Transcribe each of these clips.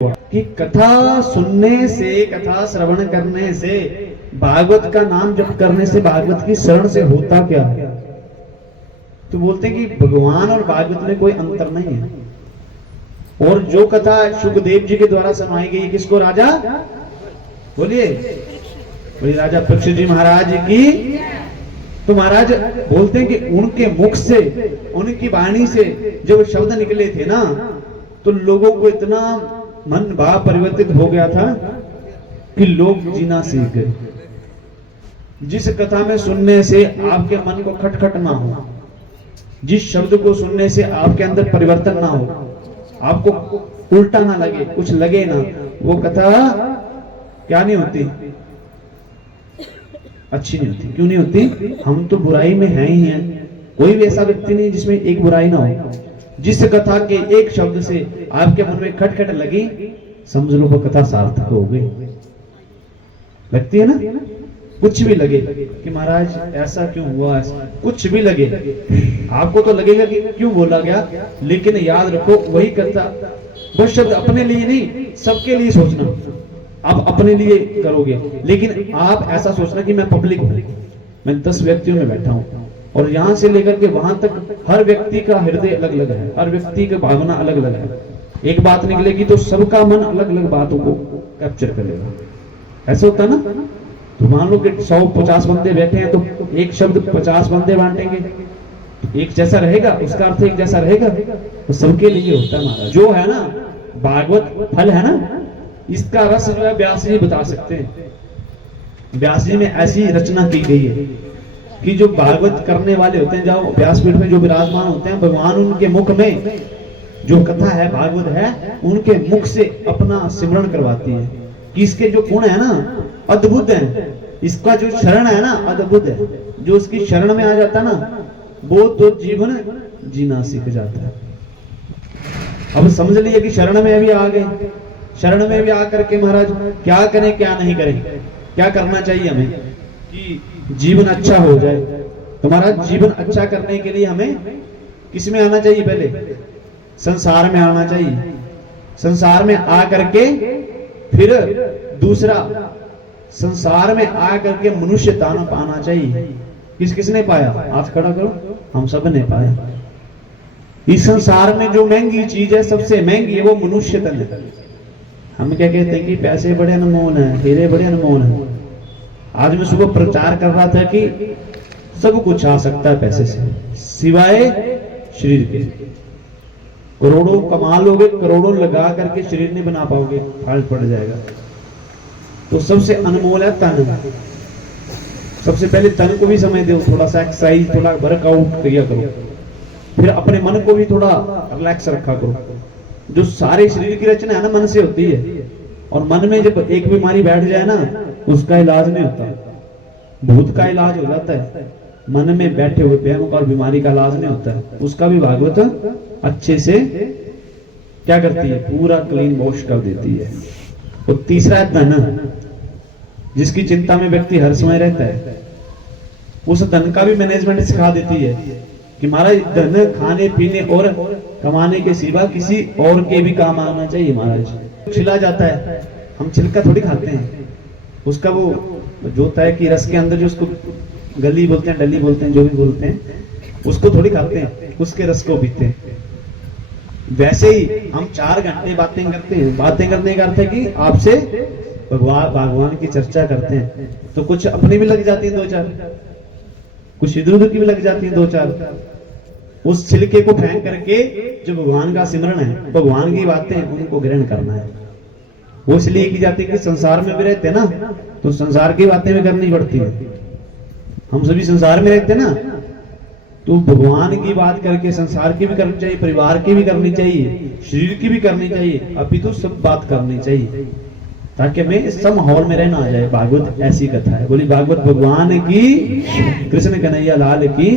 कि कथा सुनने से, कथा श्रवण करने से, भागवत का नाम जप करने से, भागवत की शरण से होता क्या है? तो बोलते हैं कि भगवान और भागवत में कोई अंतर नहीं है। और जो कथा सुखदेव जी के द्वारा सुनाई गई, किसको? राजा बोलिए, बोलिए राजा परीक्षित जी महाराज की। तो महाराज बोलते हैं कि उनके मुख से, उनकी वाणी से जब शब्द निकले थे ना, तो लोगों को इतना मन भाव परिवर्तित हो गया था कि लोग जीना सीख गए। जिस कथा में सुनने से आपके मन को खटखट ना हो, जिस शब्द को सुनने से आपके अंदर परिवर्तन ना हो, आपको उल्टा ना लगे, कुछ लगे ना, वो कथा क्या नहीं होती? अच्छी नहीं होती। क्यों नहीं होती? हम तो बुराई में हैं ही हैं। कोई भी ऐसा व्यक्ति नहीं जिसमें एक बुराई ना हो। जिस कथा के एक शब्द से आपके मन में खटखट लगी, समझ लो वो कथा सार्थक हो गई। लगती है ना? कुछ भी लगे कि महाराज ऐसा क्यों हुआ, ऐसा कुछ भी लगे, आपको तो लगेगा कि क्यों बोला गया, लेकिन याद रखो वही कथा, वो शब्द अपने लिए नहीं, सबके लिए सोचना। आप अपने लिए करोगे, लेकिन आप ऐसा सोचना कि मैं पब्लिक हूं, मैं 10 व्यक्तियों में बैठा हूं, और यहां से लेकर के वहां तक हर व्यक्ति का हृदय अलग अलग है, हर व्यक्ति की भावना अलग अलग है। एक बात निकलेगी तो सबका मन अलग अलग बातों को कैप्चर करेगा। ऐसा होता है ना? तो मान लो कि 150 बंदे बैठे हैं, तो एक शब्द 50 बंदे बांटेंगे, एक जैसा रहेगा, उसका अर्थ एक जैसा रहेगा, तो सबके लिए होता है महाराज। जो है ना भागवत फल है ना, इसका रस जो है व्यास जी बता सकते हैं। व्यास जी में ऐसी रचना की गई है कि जो भागवत करने वाले होते हैं, जो व्यासपीठ में जो विराजमान होते हैं, भगवान उनके मुख में जो कथा है, भागवत है, उनके मुख से अपना सिमरण करवाती है कि इसके जो गुण है ना अद्भुत है, इसका जो शरण है ना अद्भुत है। जो उसकी शरण में आ जाता ना, वो तो जीवन जीना सीख जाता है। अब समझ लिए कि शरण में भी आ गए, शरण में भी आकर के महाराज क्या करें क्या नहीं करें, क्या करना चाहिए हमें कि जीवन अच्छा हो जाए। तो महाराज जीवन अच्छा करने के लिए हमें किस में आना चाहिए? पहले संसार में आना चाहिए। संसार में आ करके फिर दूसरा, संसार में आ करके मनुष्य दाना पाना चाहिए। किस किसने पाया? हाथ खड़ा करो। हम सब ने पाया। इस संसार में जो महंगी चीज है, सबसे महंगी है, वो मनुष्य तन है। हम क्या कहते हैं कि पैसे बड़े अनमोल हैं, हीरे बड़े अनमोल हैं। आज मैं सुबह प्रचार कर रहा था कि सब कुछ आ सकता है पैसे से, सिवाय शरीर के। करोड़ों कमा लोगे, करोड़ों लगा करके शरीर नहीं बना पाओगे, फाल्ट पड़ जाएगा। तो सबसे अनमोल है तन। सबसे पहले तन को भी समय दो, थोड़ा सा एक्सरसाइज, थोड़ा वर्कआउट किया करो। फिर अपने मन को भी थोड़ा रिलैक्स रखा करो। जो सारे शरीर की रचना है ना, मन से होती है। और मन में जब एक बीमारी बैठ जाए ना, उसका इलाज नहीं होता। भूत का इलाज हो जाता है, मन में बैठे हुए भयंकर और बीमारी का इलाज नहीं होता है। उसका भी भागवत अच्छे से क्या करती है? पूरा क्लीन वॉश कर देती है। और तीसरा है धन, जिसकी चिंता में व्यक्ति हर समय रहता है, उस धन का भी मैनेजमेंट सिखा देती है कि महाराज धन खाने पीने और कमाने के सिवा किसी और के भी काम आना चाहिए। महाराज छिला जाता है, हम छिलका थोड़ी खाते हैं, उसका वो जो होता है कि रस के अंदर जो उसको गली बोलते हैं, डली बोलते हैं, जो भी बोलते हैं, उसको थोड़ी खाते हैं, उसके रस को पीते हैं। वैसे ही हम 4 घंटे बातें करते हैं। बातें करने का अर्थ है कि आपसे भगवान की चर्चा करते हैं, तो कुछ अपनी भी लग जाती है 2-4, कुछ इधर उधर की भी लग जाती है 2-4। उस छिलके को फेंक करके जो भगवान का सिमरण है, भगवान की बातें, उनको ग्रहण करना है। वो इसलिए की जाती है कि संसार में भी रहते हैं ना, तो संसार की बातें भी करनी पड़ती है। हम सभी संसार में रहते हैं ना, तो भगवान की बात करके संसार की भी करनी चाहिए, परिवार की भी करनी चाहिए, शरीर की भी करनी चाहिए, अभी तो सब बात करनी चाहिए, ताकि हमें सब माहौल में रहना आ जाए। भागवत ऐसी कथा है। बोली भागवत भगवान की, कृष्ण कन्हैया लाल की।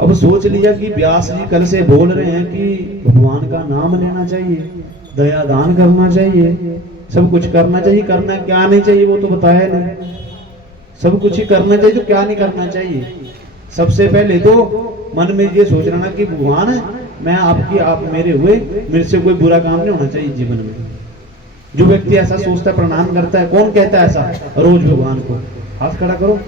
अब सोच लिया कि व्यास जी कल से बोल रहे हैं कि भगवान का नाम लेना चाहिए, दया दान करना चाहिए, सब कुछ करना चाहिए। करना क्या नहीं चाहिए वो तो बताया नहीं। सब कुछ ही करना चाहिए, तो क्या नहीं करना चाहिए? सबसे पहले तो मन में ये सोच रहा ना कि भगवान मैं आपकी, आप मेरे हुए, मेरे से कोई बुरा काम नहीं होना चाहिए जीवन में। जो व्यक्ति ऐसा सोचता है, प्रणाम करता है, कौन कहता है ऐसा रोज भगवान को? हाथ खड़ा करो।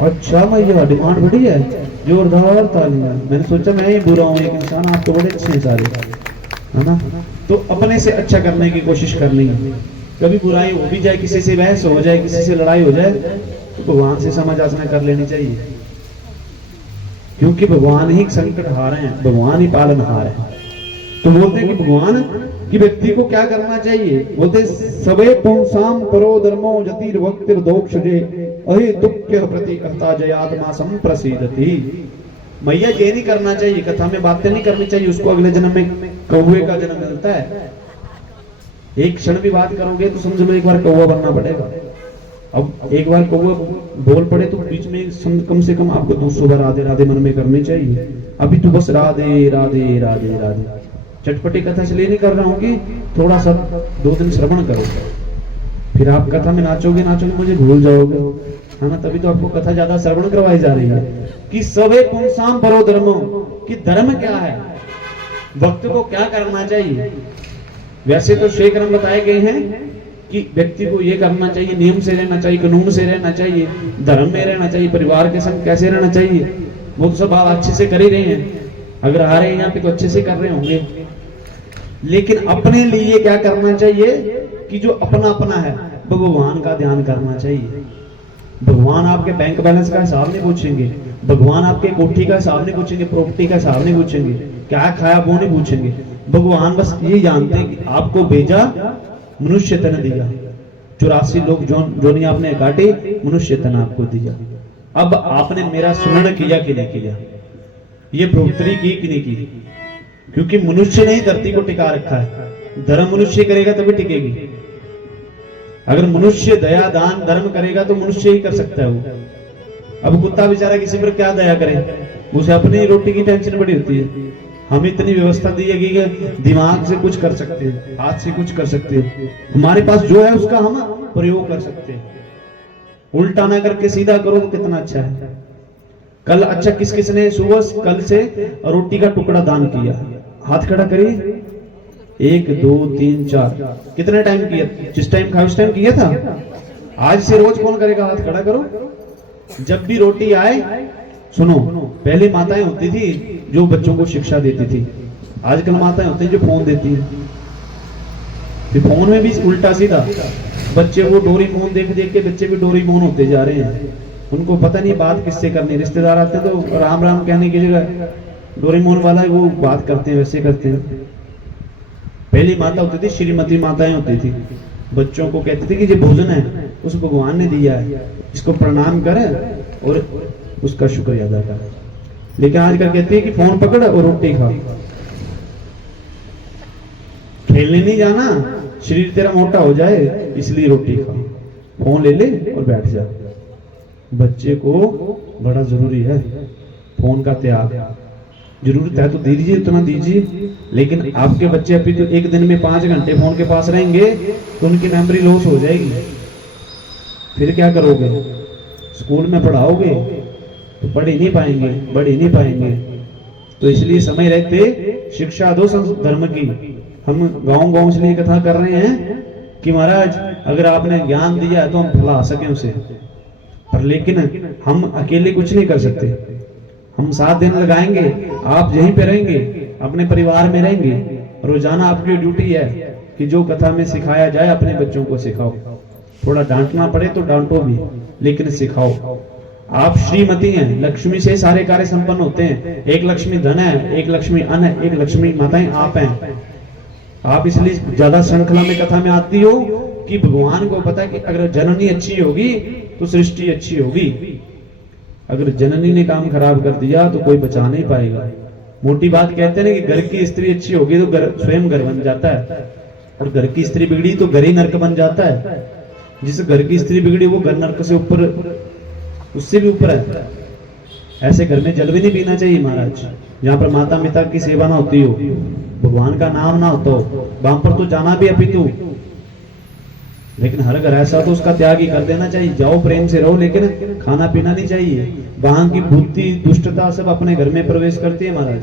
अच्छा भैया डिमांड बड़ी है, जोरदार तालियां। मैंने सोचा मैं ही बुरा हूं एक इंसान, आप तो बड़े अच्छे हैं सारे, है ना? तो अपने से अच्छा करने की कोशिश करनी है। कभी बुराई हो भी जाए, किसी से बहस हो जाए, किसी से लड़ाई हो जाए, तो भगवान से समझ आसना कर लेनी चाहिए, क्योंकि भगवान ही संकट हारे हैं, भगवान ही पालनहार है। तो बोलते हैं कि भगवान कि व्यक्ति को क्या करना चाहिए? बोलते सबे पुंसाम परो धर्मो जतिर भक्तिर दोक्षजे अहि दुख्य प्रति कर्ता जयात्मा संप्रसिद्धति। मैया ये नहीं करना चाहिए, कथा में बातें नहीं करनी चाहिए, उसको अगले जन्म में कौवे का जन्म मिलता है। एक क्षण भी बात करोगे तो समझ लो एक बार कौवा बनना पड़ेगा। अब एक बार कौवा बोल पड़े तो बीच में कम से कम आपको 200 बार राधे राधे मन में करनी चाहिए। अभी तो बस राधे राधे राधे राधे, चटपटी कथा इसलिए नहीं कर रहा हूं कि थोड़ा सा 2 दिन श्रवण करो, फिर आप कथा में नाचोगे नाचोगे मुझे भूल जाओगे, है ना? तभी तो आपको कथा ज्यादा श्रवण करवाई जा रही है कि सबे पुंसाम परो धर्मो, कि धर्म क्या है, भक्त को क्या करना चाहिए। वैसे तो 6 क्रम बताए गए हैं कि व्यक्ति को ये करना चाहिए, नियम से रहना चाहिए, कानून से रहना चाहिए, धर्म में रहना चाहिए, परिवार के संग कैसे रहना चाहिए, वो तो सब आप अच्छे से कर ही रहे हैं। अगर आ रहे हैं यहाँ पे तो अच्छे से कर रहे होंगे, लेकिन अपने लिए क्या करना चाहिए कि जो अपना अपना है भगवान का ध्यान करना चाहिए। भगवान आपके बैंक बैलेंस का हिसाब नहीं पूछेंगे, भगवान आपके कोठी का हिसाब नहीं पूछेंगे, प्रॉपर्टी का हिसाब नहीं पूछेंगे, क्या खाया वो नहीं पूछेंगे। भगवान बस ये जानते हैं कि आपको भेजा, मनुष्य तन दिया, 84 लोग जोनी आपने काटे, मनुष्य तन आपको दिया। अब आपने मेरा स्मरण किया कि नहीं किया, ये बढ़ोतरी की कि नहीं की? क्योंकि मनुष्य ने ही धरती को टिका रखा है, धर्म मनुष्य करेगा तभी टिकेगी। अगर मनुष्य दया दान धर्म करेगा तो मनुष्य ही कर सकता है वो। अब कुत्ता बेचारा किसी पर क्या दया करे, उसे अपनी रोटी की टेंशन बड़ी होती है। हम इतनी व्यवस्था दी है कि दिमाग से कुछ कर सकते हैं, हाथ से कुछ कर सकते हैं, हमारे पास जो है उसका हम प्रयोग कर सकते हैं। उल्टा ना करके सीधा करो तो कितना अच्छा है। कल अच्छा किस किस ने सुबह कल से रोटी का टुकड़ा दान किया? हाथ खड़ा करिए। 1 2 3 4, कितने टाइम किया? जिस टाइम खाया उस टाइम किया था। आज से रोज कौन करेगा? हाथ खड़ा करो। जब भी रोटी आए, सुनो, पहले माताएं होती थी जो बच्चों को शिक्षा देती थी, आजकल माताएं होती हैं जो फोन देती हैं। फिर फोन में भी उल्टा सीधा, बच्चे वो डोरेमोन देख देख के बच्चे भी डोरेमोन होते जा रहे हैं। उनको पता नहीं बात किससे करनी, रिश्तेदार आते हैं तो राम राम कहने की जगह डोरेमोन वाला वो बात करते हैं, वैसे करते हैं। पहली माता होती थी, श्रीमती माताएं होती थी, बच्चों को कहती थी कि ये भोजन है उस भगवान ने दिया है, इसको प्रणाम करे और उसका शुक्रिया अदा कर। लेकिन आजकल कहती है कि फोन पकड़ और रोटी खा। खेलने नहीं जाना, शरीर तेरा मोटा हो जाए इसलिए रोटी खा, फोन ले ले और बैठ जा। बच्चे को बड़ा जरूरी है फोन का त्याग। जरूरत है तो दीजिए, उतना दीजिए, लेकिन आपके बच्चे अभी तो एक दिन में 5 घंटे फोन के पास रहेंगे तो उनकी मेमोरी लॉस हो जाएगी। फिर क्या करोगे? स्कूल में पढ़ाओगे तो पढ़ ही नहीं पाएंगे, बढ़ ही नहीं पाएंगे। तो इसलिए समय रहते शिक्षा दो धर्म की। हम गांव-गांव इसलिए कथा कर रहे हैं कि महाराज अगर आपने ज्ञान दिया तो हम फैला सकें उसे, पर लेकिन हम अकेले कुछ नहीं कर सकते। हम 7 दिन लगाएंगे, आप यहीं पे रहेंगे, अपने परिवार में रहेंगे, रोजाना आपकी ड्यूटी है कि जो कथा में सिखाया जाए अपने बच्चों को सिखाओ। थोड़ा डांटना पड़े तो डांटो भी, लेकिन सिखाओ। आप श्रीमती हैं, लक्ष्मी से सारे कार्य संपन्न होते हैं। एक लक्ष्मी धन है, एक लक्ष्मी अन्न है, एक लक्ष्मी माताएं आप हैं। आप इसलिए ज्यादा श्रृंखला में कथा में आती हो कि भगवान को पता है कि अगर जननी अच्छी होगी तो सृष्टि अच्छी होगी। अगर जननी ने काम खराब कर दिया तो कोई बचा नहीं पाएगा। मोटी बात कहते हैं ना कि घर की स्त्री अच्छी होगी तो घर स्वयं घर बन जाता है, और घर की स्त्री बिगड़ी तो घर ही नरक बन जाता है। जिस घर की स्त्री बिगड़ी वो घर नरक से ऊपर, उससे भी ऊपर है। ऐसे घर में जल भी नहीं पीना चाहिए महाराज, जहाँ पर माता पिता की सेवा ना होती हो, भगवान का नाम ना होता हो, वहां पर तो जाना भी अपितु। लेकिन हर घर ऐसा तो उसका त्याग ही कर देना चाहिए। जाओ प्रेम से रहो, लेकिन खाना पीना नहीं चाहिए। वहां की बुद्धि दुष्टता सब अपने घर में प्रवेश करती है महाराज।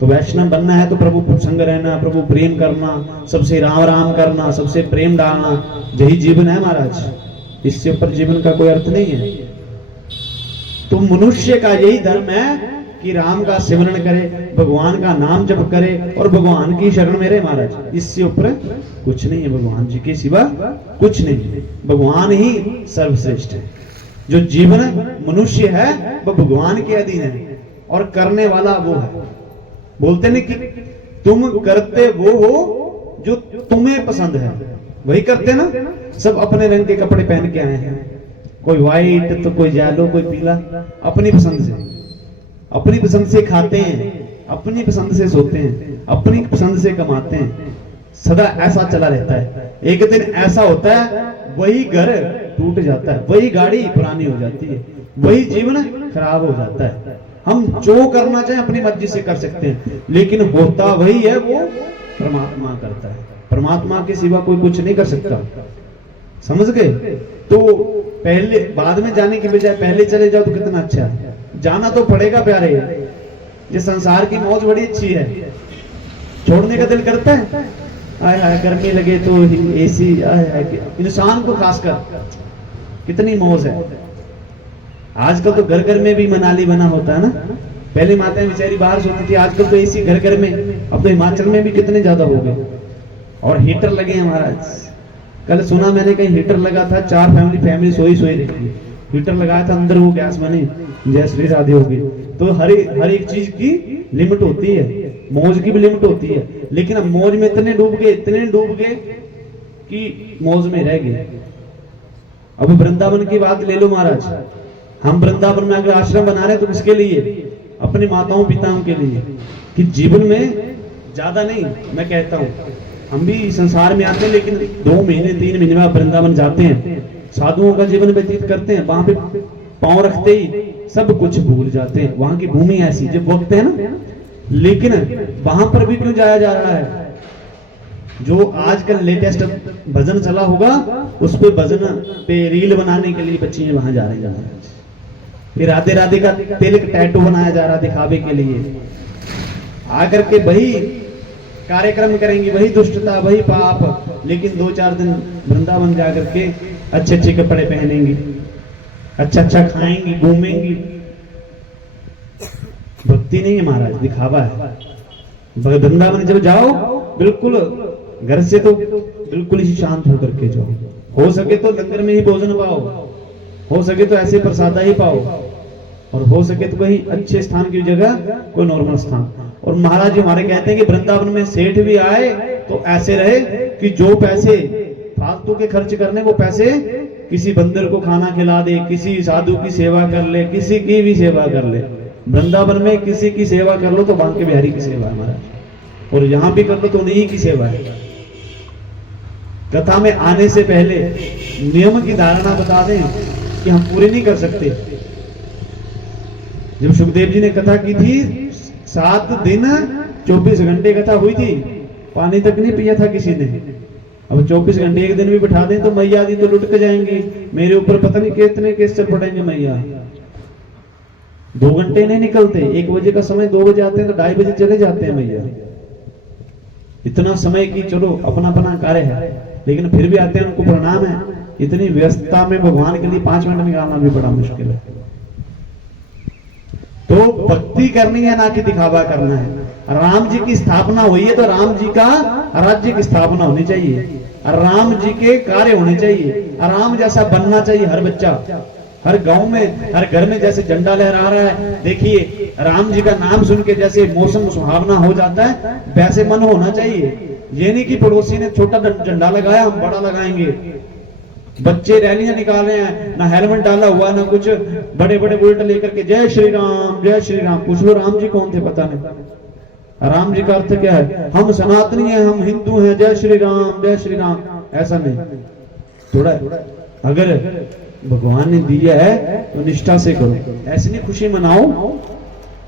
तो वैष्णव बनना है तो प्रभु संग रहना, प्रभु प्रेम करना, सबसे राम राम करना, सबसे प्रेम डालना, यही जीवन है महाराज। इससे ऊपर जीवन का कोई अर्थ नहीं है। तो मनुष्य का यही धर्म है कि राम का सिमरण करे, भगवान का नाम जप करे और भगवान की शरण में रहे महाराज। इससे ऊपर कुछ नहीं है, भगवान जी के सिवा कुछ नहीं है। भगवान ही सर्वश्रेष्ठ है। जो जीवन मनुष्य है वह भगवान के अधीन है और करने वाला वो है। बोलते नहीं कि तुम करते वो हो जो तुम्हें पसंद है, वही करते ना। सब अपने रंग के कपड़े पहन के आए हैं, कोई व्हाइट तो कोई येलो कोई पीला, अपनी पसंद से, अपनी पसंद से खाते हैं, अपनी पसंद से सोते हैं, अपनी पसंद से कमाते हैं। सदा ऐसा चला रहता है। एक दिन ऐसा होता है वही घर टूट जाता है, वही गाड़ी पुरानी हो जाती है, वही जीवन खराब हो जाता है। हम जो करना चाहे अपनी मर्जी से कर सकते हैं, लेकिन होता वही है, वो परमात्मा करता है। परमात्मा के सिवा कोई कुछ नहीं कर सकता। समझ गए? तो पहले बाद में जाने की बजाय पहले चले जाओ तो कितना अच्छा है। जाना तो पड़ेगा प्यारे। ये संसार की मौज बड़ी अच्छी है, छोड़ने का दिल करता है। आय हाय गर्मी लगे तो एसी, इंसान को खासकर कितनी मौज है। आजकल तो घर घर में भी मनाली बना होता है ना। पहले माताएं बेचारी बाहर सोती थी, आजकल तो एसी घर घर में। अब तो हिमाचल में भी कितने ज्यादा हो गए और हीटर लगे हैं महाराज। कल सुना मैंने कहीं हीटर लगा था, 4 फैमिली सोई रही, हीटर लगाया था, अंदर वो गैस बनी, जय श्री राधे होगी। तो हर एक चीज की लिमिट होती है, मौज की भी लिमिट होती है। लेकिन अब मौज में इतने डूब गए कि मौज में रह गए। अब वृंदावन की बात ले लो महाराज। हम वृंदावन में अगर आश्रम बना रहे तो किसके लिए? अपनी माताओं पिताओं के लिए। कि जीवन में ज्यादा नहीं, मैं कहता हूँ हम भी संसार में आते हैं, लेकिन 2 महीने 3 महीने में वृंदावन जाते हैं, साधुओं का जीवन व्यतीत करते हैं। वहां पे पांव रखते ही सब कुछ भूल जाते हैं। वहां की भूमि ऐसी जब वक्त है ना। लेकिन वहां पर भी क्यों जाया जा रहा है? जो आजकल लेटेस्ट भजन चला होगा, उस पे भजन पे रील बनाने के लिए बच्चे वहां जा रहे हैं। फिर राधे राधे का तिलक टैटू बनाया जा रहा दिखावे के लिए। आकर के वही कार्यक्रम करेंगे, वही दुष्टता, वही पाप। लेकिन 2-4 दिन वृंदावन जाकर के अच्छे अच्छे कपड़े पहनेंगी, अच्छा खाएंगी, घूमेंगी। भक्ति नहीं है महाराज, दिखावा है। वृंदावन जब जाओ बिल्कुल घर से तो बिल्कुल ही शांत होकर के जाओ। हो सके तो लंगर में ही भोजन पाओ, हो सके तो ऐसे प्रसादा ही पाओ, और हो सके तो कहीं अच्छे स्थान की जगह, कोई नॉर्मल स्थान। और महाराज जी हमारे कहते हैं कि वृंदावन में सेठ भी आए तो ऐसे रहे कि जो पैसे फालतू के खर्च करने, वो पैसे किसी बंदर को खाना खिला दे, किसी साधु की सेवा कर ले, किसी की भी सेवा कर ले। वृंदावन में किसी की सेवा कर लो तो बांके बिहारी की सेवा है महाराज, और यहां भी कर लो तो उन्हीं की सेवा है। कथा में आने से पहले नियम की धारणा बता दें कि हम पूरे नहीं कर सकते। जब सुखदेव जी ने कथा की थी, 7 दिन 24 घंटे कथा हुई थी, पानी तक नहीं पिया था किसी ने। अब 24 घंटे एक दिन भी बिठा दें तो मैया दी तो लुट के जाएंगी। मेरे ऊपर पता नहीं कितने केस चल पड़ेंगे मैया। 2 घंटे नहीं निकलते, 1 बजे का समय 2 बजे आते हैं तो 2:30 बजे चले जाते हैं मैया। इतना समय की चलो अपना अपना कार्य है, लेकिन फिर भी आते हैं, उनको प्रणाम है। इतनी व्यस्तता में भगवान के लिए 5 मिनट निकालना भी बड़ा मुश्किल है। तो भक्ति करनी है, ना कि दिखावा करना है। राम जी की स्थापना हुई है तो राम जी का राज्य की स्थापना होनी चाहिए, राम जी के कार्य होने चाहिए, राम जैसा बनना चाहिए हर बच्चा। हर गांव में, हर घर में जैसे झंडा लहरा रहा है, देखिए राम जी का नाम सुन के जैसे मौसम सुहावना हो जाता है, वैसे मन होना चाहिए। ये नहीं कि पड़ोसी ने छोटा झंडा लगाया हम बड़ा लगाएंगे। बच्चे रैलियां निकाल रहे हैं, ना हेलमेट डाला हुआ, ना कुछ, बड़े बड़े बुलेट लेकर के जय श्री राम जय श्री राम। पूछ लो राम जी कौन थे, पता नहीं। राम जी का अर्थ क्या है? हम सनातनी हैं, हम हिंदू हैं, जय श्री राम जय श्री राम। ऐसा नहीं, थोड़ा अगर भगवान ने दिया है तो निष्ठा से करो। ऐसे नहीं खुशी मनाओ।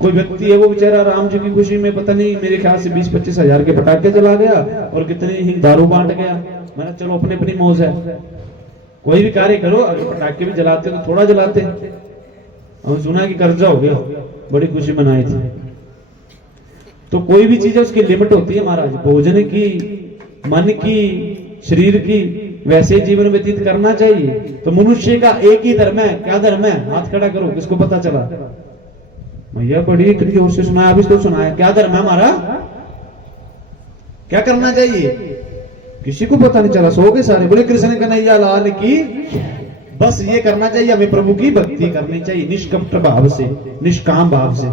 कोई व्यक्ति है वो बेचारा राम जी की खुशी में पता नहीं मेरे ख्याल से 20-25 हजार के पटाखे चला गया और कितने ही दारू बांट गया। मैंने चलो अपनी अपनी मौज है, कोई भी कार्य करो। अगर पटाखे भी जलाते तो थोड़ा जलाते। हम सुना कि कर्जा हो गया, बड़ी खुशी मनाई थी। तो कोई भी चीज है उसकी लिमिट होती है महाराज, भोजन की, मन की, शरीर की, वैसे ही जीवन व्यतीत करना चाहिए। तो मनुष्य का एक ही धर्म है। क्या धर्म है? हाथ खड़ा करो, किसको पता चला? भैया बड़ी इतनी जोर से सुनाया, अभी तो सुनाया। क्या धर्म है हमारा? क्या करना चाहिए? किसी को पता नहीं चला, सो गए सारे। बोले कृष्ण कन्हैया लाल की। बस ये करना चाहिए हमें, प्रभु की भक्ति करनी चाहिए निष्कपट भाव से, निष्काम भाव से।